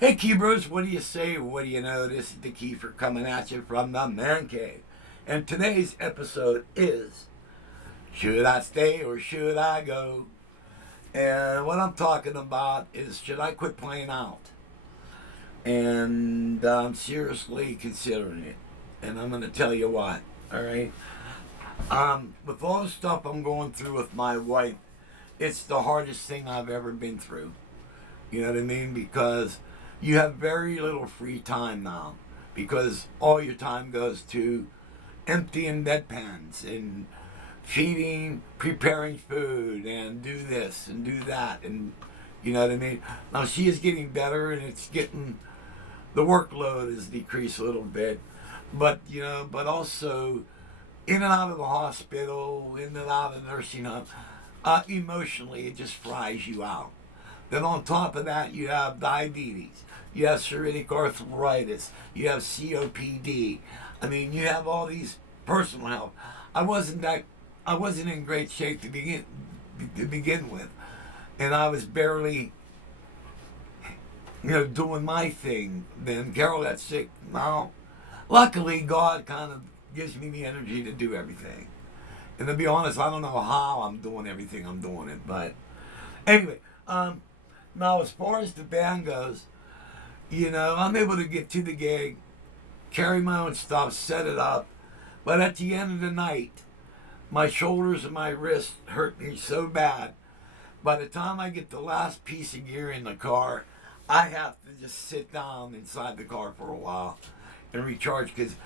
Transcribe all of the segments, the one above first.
Hey Keybros, what do you say? What do you know? This is the Kiefer coming at you from the man cave. And today's episode is Should I Stay or Should I Go? And what I'm talking about is should I quit playing out? And I'm seriously considering it. And I'm going to tell you why. All right. With all the stuff I'm going through with my wife, it's the hardest thing I've ever been through. You know what I mean? Because you have very little free time now. Because all your time goes to emptying bedpans and feeding, preparing food, and do this and do that. And you know what I mean? Now she is getting better and it's getting, the workload has decreased a little bit. But, but also in and out of the hospital, in and out of nursing home, emotionally it just fries you out. Then on top of that, you have diabetes, you have psoriatic arthritis, you have COPD. I mean, you have all these personal health. I wasn't in great shape to begin with, and I was barely, doing my thing. Then Carol got sick. Now, luckily, God kind of gives me the energy to do everything. And to be honest, I don't know how I'm doing everything I'm doing it, but anyway. Now, as far as the band goes, I'm able to get to the gig, carry my own stuff, set it up. But at the end of the night, my shoulders and my wrists hurt me so bad. By the time I get the last piece of gear in the car, I have to just sit down inside the car for a while and recharge because,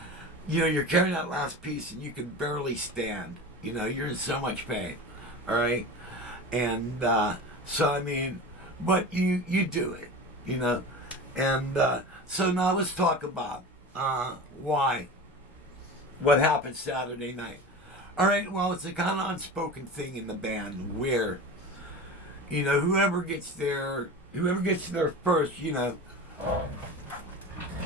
you're carrying that last piece and you can barely stand. You're in so much pain. All right? And so, I mean, but you do it, and so now let's talk about what happened Saturday night. All right, well, it's a kind of unspoken thing in the band where, whoever gets there first, you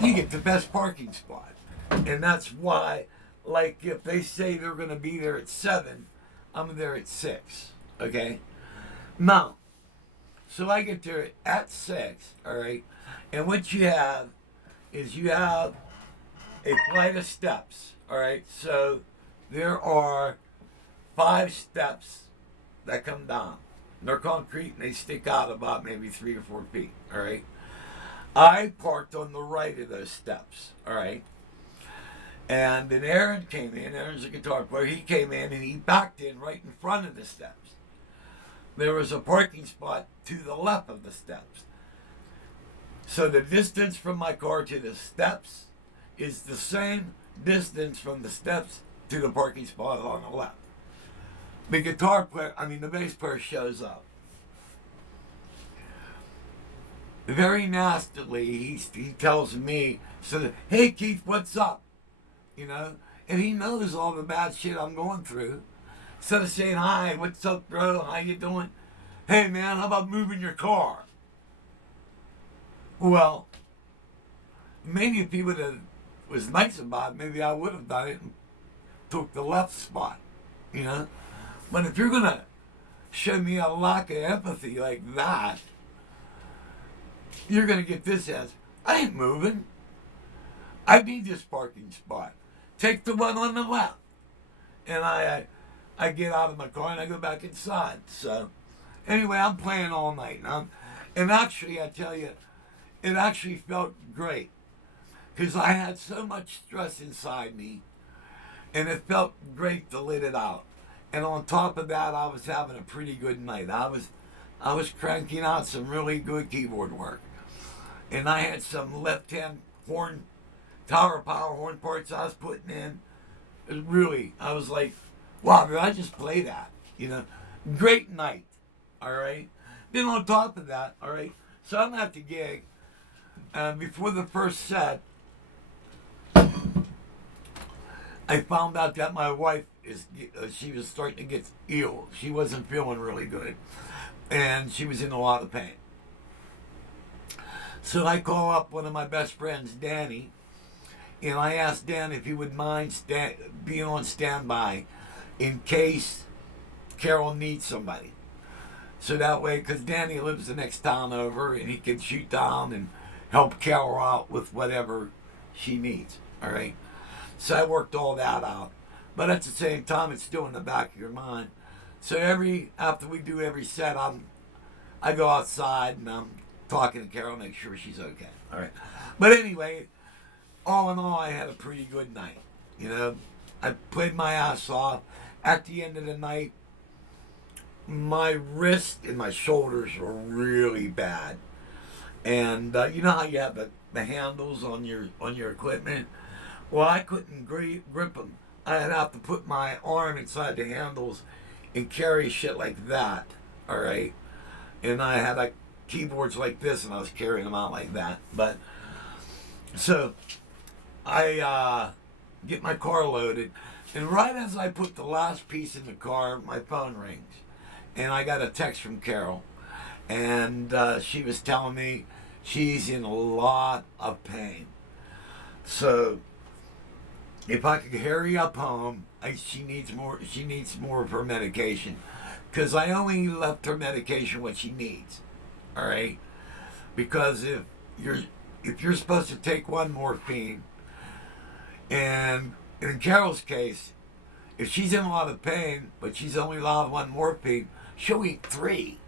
get the best parking spot. And that's why, like, if they say they're going to be there at 7, I'm there at 6, okay? Now, so I get there at 6, all right? And what you have is you have a flight of steps, all right? So there are 5 steps that come down. They're concrete and they stick out about maybe 3 or 4 feet, all right? I parked on the right of those steps, all right? And then Aaron came in. Aaron's a guitar player. He came in and he backed in right in front of the steps. There was a parking spot to the left of the steps. So the distance from my car to the steps is the same distance from the steps to the parking spot on the left. The bass player shows up. Very nastily, he tells me, so, hey Keith, what's up? And he knows all the bad shit I'm going through. Instead of saying, hi, what's up, bro? How you doing? Hey, man, how about moving your car? Well, maybe if he was nice about it, maybe I would have done it and took the left spot, But if you're going to show me a lack of empathy like that, you're going to get this as, I ain't moving. I need this parking spot. Take the one on the left. And I get out of my car and I go back inside. So anyway, I'm playing all night. And actually, I tell you, it actually felt great. Because I had so much stress inside me. And it felt great to let it out. And on top of that, I was having a pretty good night. I was cranking out some really good keyboard work. And I had some left-hand horn, tower power horn parts I was putting in. I was like, wow, did I just play that? Great night, all right? Then on top of that, all right, so I'm at the gig, and before the first set, I found out that my wife she was starting to get ill. She wasn't feeling really good, and she was in a lot of pain. So I call up one of my best friends, Danny, and I asked Dan if he would mind being on standby in case Carol needs somebody. So that way, because Danny lives the next town over, and he can shoot down and help Carol out with whatever she needs. All right. So I worked all that out. But at the same time, it's still in the back of your mind. So after we do every set, I go outside and I'm talking to Carol, make sure she's okay. All right. But anyway, all in all, I had a pretty good night. You know, I played my ass off. At the end of the night, my wrist and my shoulders were really bad. And you know how you have the handles on your equipment? Well, I couldn't grip them. I'd have to put my arm inside the handles and carry shit like that. All right. And I had like keyboards like this, and I was carrying them out like that. But so I get my car loaded, and right as I put the last piece in the car, my phone rings, and I got a text from Carol, and she was telling me she's in a lot of pain. So if I could hurry up home, she needs more. She needs more of her medication, because I only left her medication what she needs. All right, because if you're supposed to take one morphine, and in Carol's case, if she's in a lot of pain but she's only allowed one morphine, she'll eat three.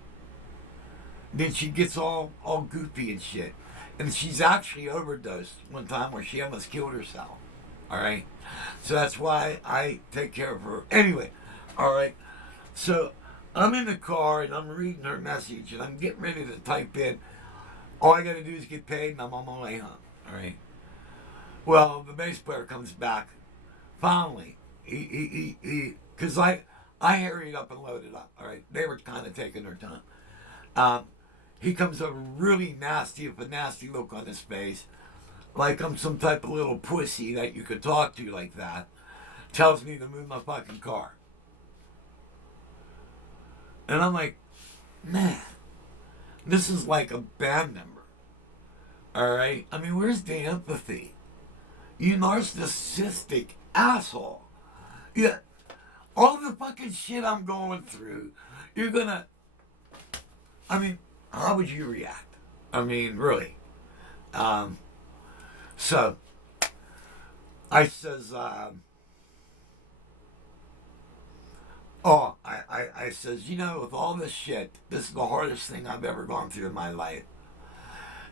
Then she gets all goofy and shit, and she's actually overdosed one time where she almost killed herself. All right, so that's why I take care of her. Anyway, all right, so I'm in the car and I'm reading her message and I'm getting ready to type in. All I got to do is get paid and I'm on my way home. All right. Well, the bass player comes back. Finally, because I hurried up and loaded up. All right, they were kind of taking their time. He comes over really nasty with a nasty look on his face, like I'm some type of little pussy that you could talk to like that. Tells me to move my fucking car. And I'm like, man, this is like a band member. All right? I mean, where's the empathy? You narcissistic asshole. Yeah. All the fucking shit I'm going through, you're gonna... I mean, how would you react? I mean, really. So, I says, I says, you know, with all this shit, this is the hardest thing I've ever gone through in my life.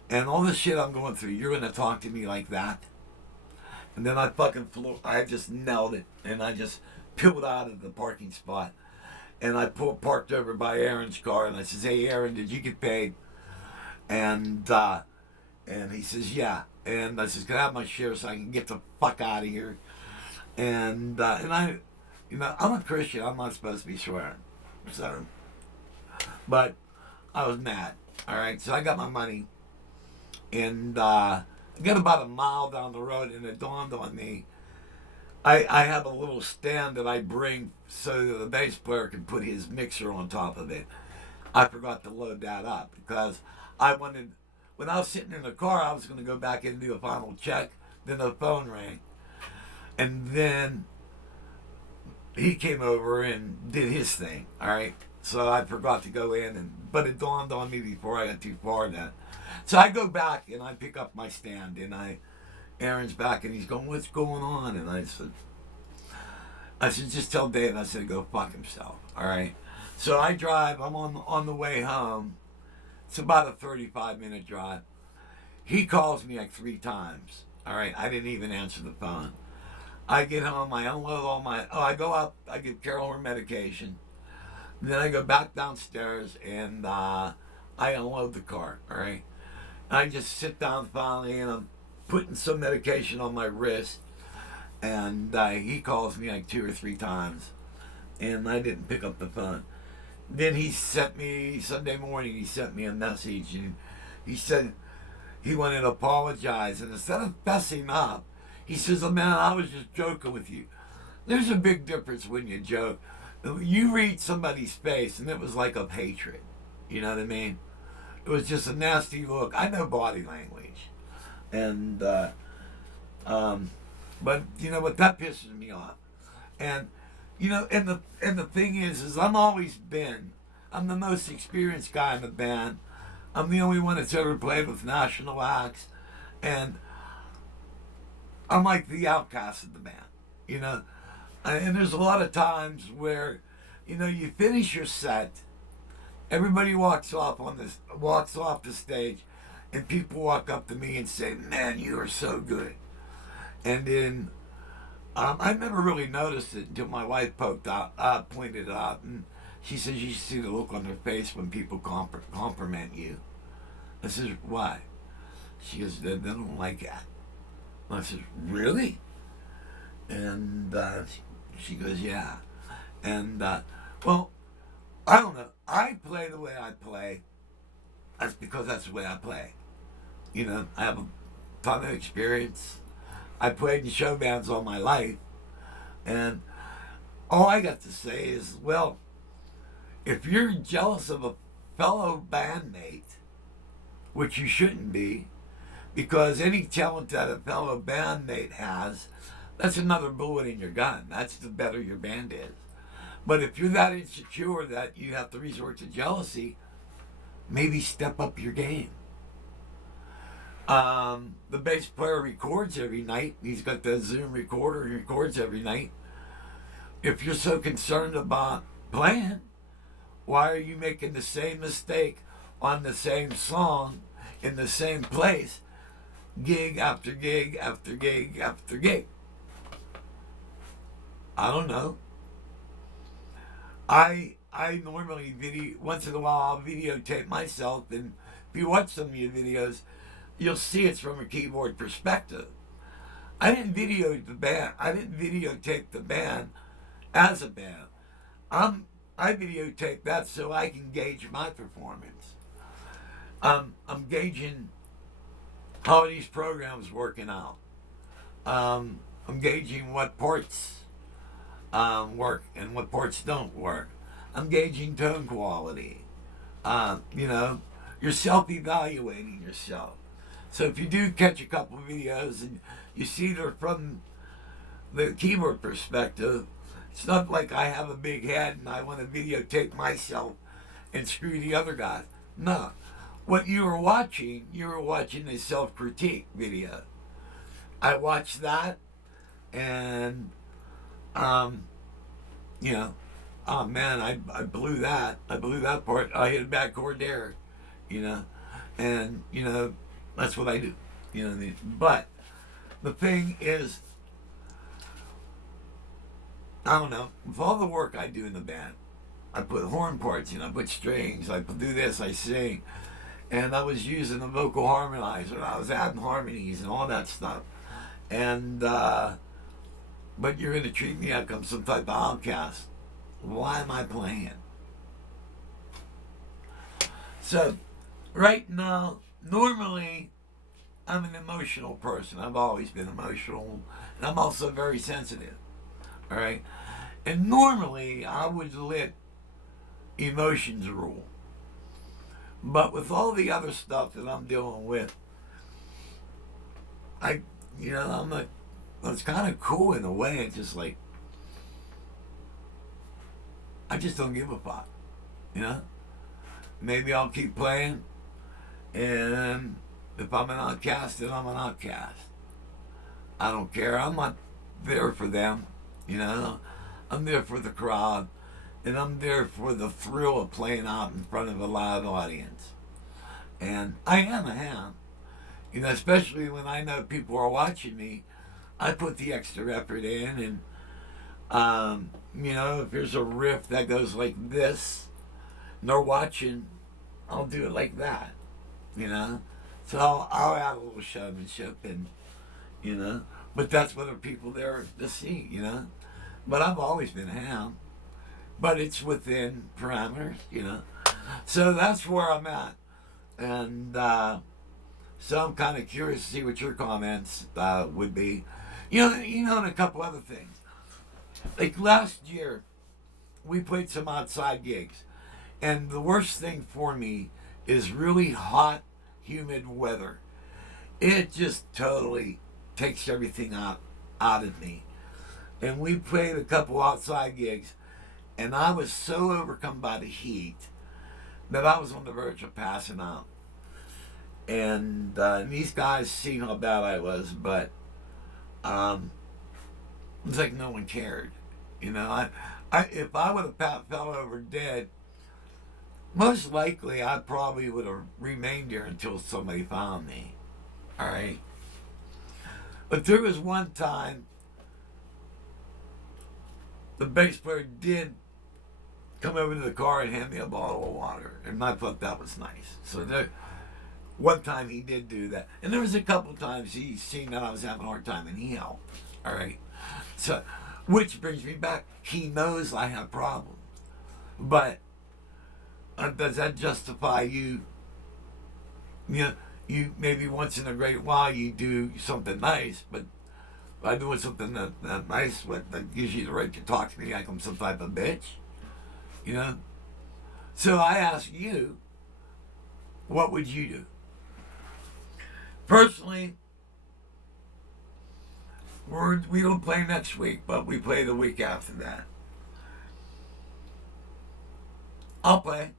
And all this shit I'm going through, you're going to talk to me like that? And then I just nailed it. And I just peeled out of the parking spot. And I parked over by Aaron's car. And I says, hey, Aaron, did you get paid? And he says, yeah. And I says, can I have my share so I can get the fuck out of here? And I... You know, I'm a Christian. I'm not supposed to be swearing. So, but I was mad. All right, so I got my money, and I got about a mile down the road, and it dawned on me. I have a little stand that I bring so that the bass player can put his mixer on top of it. I forgot to load that up because I wanted. When I was sitting in the car, I was going to go back in and do a final check. Then the phone rang, and then he came over and did his thing, all right? So I forgot to go in, but it dawned on me before I got too far then. So I go back and I pick up my stand, and Aaron's back and he's going, what's going on? And I said, just tell Dave, I said, go fuck himself, all right? So I drive, I'm on the way home. It's about a 35-minute drive. He calls me like 3 times, all right? I didn't even answer the phone. I get home, I unload I go up, I give Carol her medication. Then I go back downstairs and I unload the car, all right? And I just sit down finally and I'm putting some medication on my wrist. And he calls me like 2 or 3 times. And I didn't pick up the phone. Then Sunday morning, he sent me a message and he said he wanted to apologize. And instead of fessing up, he says, oh, man, I was just joking with you. There's a big difference when you joke. You read somebody's face, and it was like of hatred. You know what I mean? It was just a nasty look. I know body language. And, but, you know what? That pisses me off. And, you know, and the thing is I'm the most experienced guy in the band. I'm the only one that's ever played with national acts, and I'm like the outcast of the band, you know. And there's a lot of times where, you finish your set, everybody walks off the stage, and people walk up to me and say, "Man, you are so good." And then I never really noticed it until my wife pointed it out, and she says you should see the look on their face when people compliment you. I says, "Why?" She goes, "They don't like that." I says, "Really?" And she goes, "Yeah." And well, I don't know. I play the way I play. That's because that's the way I play. I have a ton of experience. I played in show bands all my life, and all I got to say is, well, if you're jealous of a fellow bandmate, which you shouldn't be, because any talent that a fellow bandmate has, that's another bullet in your gun. That's the better your band is. But if you're that insecure that you have to resort to jealousy, maybe step up your game. The bass player records every night. He's got the Zoom recorder and records every night. If you're so concerned about playing, why are you making the same mistake on the same song in the same place, gig after gig after gig after gig? I don't know. I normally once in a while I'll videotape myself, and if you watch some of your videos, you'll see it's from a keyboard perspective. I didn't videotape the band as a band. I videotape that so I can gauge my performance. I'm gauging how these programs working out. I'm gauging what parts work and what parts don't work. I'm gauging tone quality. You're self-evaluating yourself. So if you do catch a couple of videos and you see they're from the keyboard perspective, it's not like I have a big head and I want to videotape myself and screw the other guys. No. What you were watching a self-critique video. I watched that, and oh man, I blew that. I blew that part. I hit a bad chord there, and that's what I do. But the thing is, I don't know. With all the work I do in the band, I put horn parts in, I put strings, I do this, I sing, and I was using a vocal harmonizer, I was adding harmonies and all that stuff, and but you're gonna treat me like I'm some type of outcast. Why am I playing? So, right now, normally, I'm an emotional person. I've always been emotional, and I'm also very sensitive. All right, and normally I would let emotions rule, but with all the other stuff that I'm dealing with, I'm like, it's kind of cool in a way. It's just like I just don't give a fuck, Maybe I'll keep playing, and if I'm an outcast, then I'm an outcast. I don't care. I'm not there for them, I'm there for the crowd, and I'm there for the thrill of playing out in front of a live audience. And I am a ham, especially when I know people are watching me. I put the extra effort in, and if there's a riff that goes like this, and they're watching, I'll do it like that, So I'll add a little showmanship, and but that's what the people there to see, But I've always been a ham, but it's within parameters, So that's where I'm at, and so I'm kind of curious to see what your comments would be, and a couple other things. Like last year, we played some outside gigs, and the worst thing for me is really hot, humid weather. It just totally takes everything out of me. And we played a couple outside gigs, and I was so overcome by the heat that I was on the verge of passing out. And these guys seen how bad I was, but it's like no one cared. You know, if I would have fell over dead, most likely I probably would have remained here until somebody found me. All right. But there was one time the bass player did come over to the car and hand me a bottle of water, and I thought that was nice. So one time he did do that, and there was a couple times he seen that I was having a hard time, and he helped. All right. So, which brings me back. He knows I have problems, but does that justify you? You know, you maybe once in a great while you do something nice, but by doing something that nice, that gives you the right to talk to me like I'm some type of bitch, you know? So I ask you, what would you do? Personally, we don't play next week, but we play the week after that. I'll play.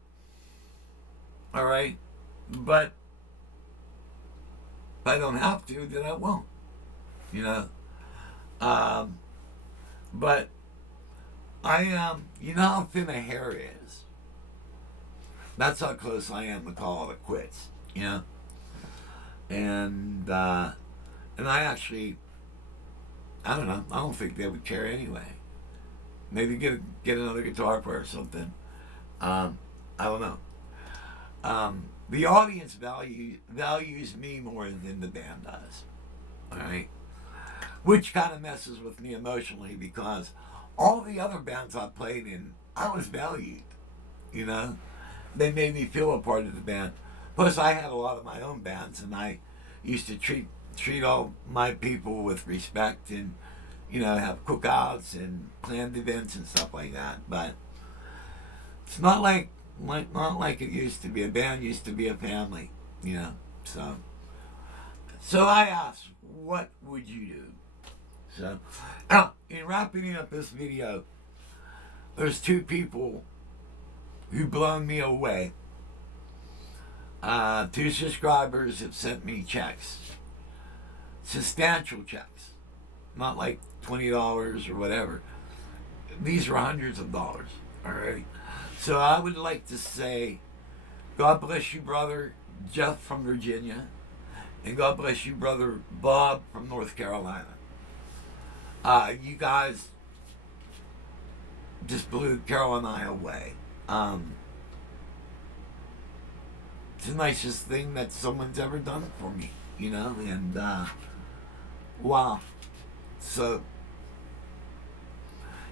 All right? But if I don't have to, then I won't. You know? But I am, you know how thin a hair is? That's how close I am to call it quits, you know? And I actually, I don't know, I don't think they would care anyway. Maybe get another guitar player or something. I don't know. The audience values me more than the band does. All right? Which kind of messes with me emotionally, because all the other bands I played in, I was valued. You know? They made me feel a part of the band. Plus, I had a lot of my own bands, and I used to treat all my people with respect, and, you know, have cookouts and planned events and stuff like that. But it's not like it used to be. A band used to be a family, you know. So I asked, what would you do? So, now, in wrapping up this video, there's two people who blown me away. 2 subscribers have sent me checks, substantial checks, not like $20 or whatever. These are hundreds of dollars. All right. So I would like to say, God bless you, brother Jeff from Virginia, and God bless you, brother Bob from North Carolina. You guys just blew Carol and I away. It's the nicest thing that someone's ever done for me, you know, and wow. So,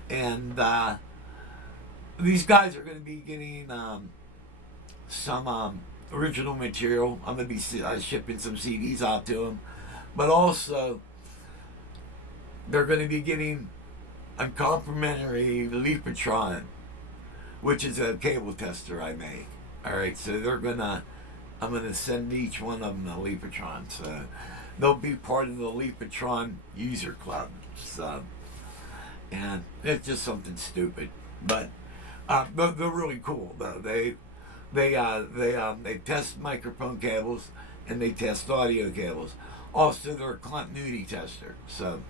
and these guys are going to be getting some original material. I'm going to be shipping some CDs out to them, but also they're going to be getting a complimentary Leapatron, which is a cable tester I make. All right, so I'm gonna send each one of them a Leapatron, so they'll be part of the Leapatron user club. So, and it's just something stupid, but they're really cool though. They test microphone cables and they test audio cables. Also, they're a continuity tester, so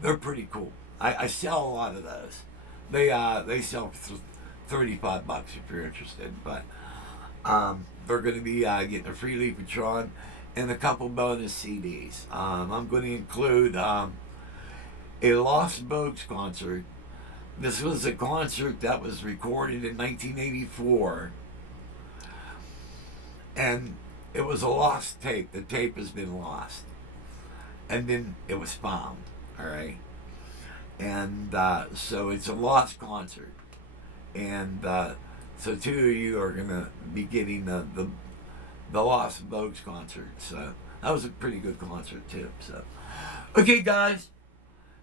they're pretty cool. I sell a lot of those. They sell for $35 if you're interested, but they're going to be getting a free Leapatron and a couple bonus CDs. I'm going to include a Lost Bogues concert. This was a concert that was recorded in 1984, and it was a lost tape. The tape has been lost, and then it was found. All right, and so it's a lost concert, and so 2 of you are gonna be getting the Lost Bogues concert. So that was a pretty good concert too. So, okay, guys,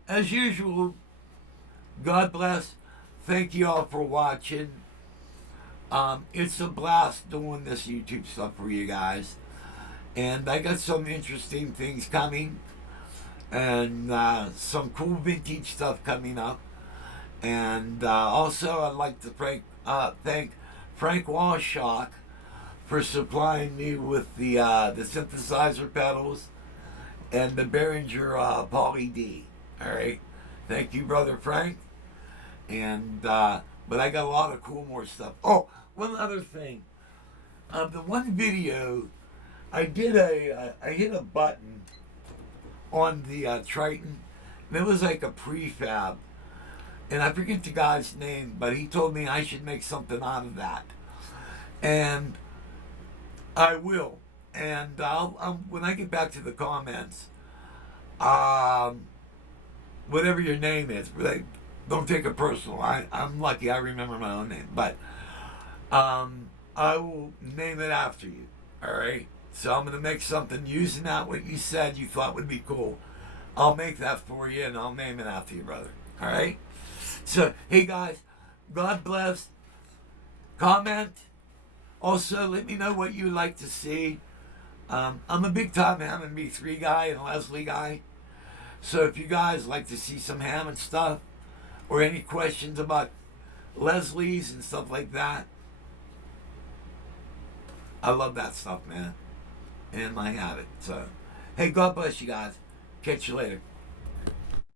as usual, God bless. Thank you all for watching. It's a blast doing this YouTube stuff for you guys, and I got some interesting things coming, and some cool vintage stuff coming up. And also, I'd like to thank Frank Walshock for supplying me with the synthesizer pedals and the Behringer Pauly D. All right, thank you, brother Frank. And but I got a lot of cool more stuff. Oh, one other thing. The one video I did I hit a button on the Triton, and it was like a prefab, and I forget the guy's name, but he told me I should make something out of that, and I will. And when I get back to the comments, um, whatever your name is, like, don't take it personal. I'm lucky I remember my own name, but I will name it after you. All right. So I'm gonna make something using that what you said you thought would be cool. I'll make that for you and I'll name it after you, brother. All right. So hey guys, God bless. Comment. Also, let me know what you would like to see. I'm a big time Hammond B3 guy and Leslie guy. So if you guys like to see some Hammond stuff or any questions about Leslie's and stuff like that, I love that stuff, man. And I have it. So, hey, God bless you guys. Catch you later.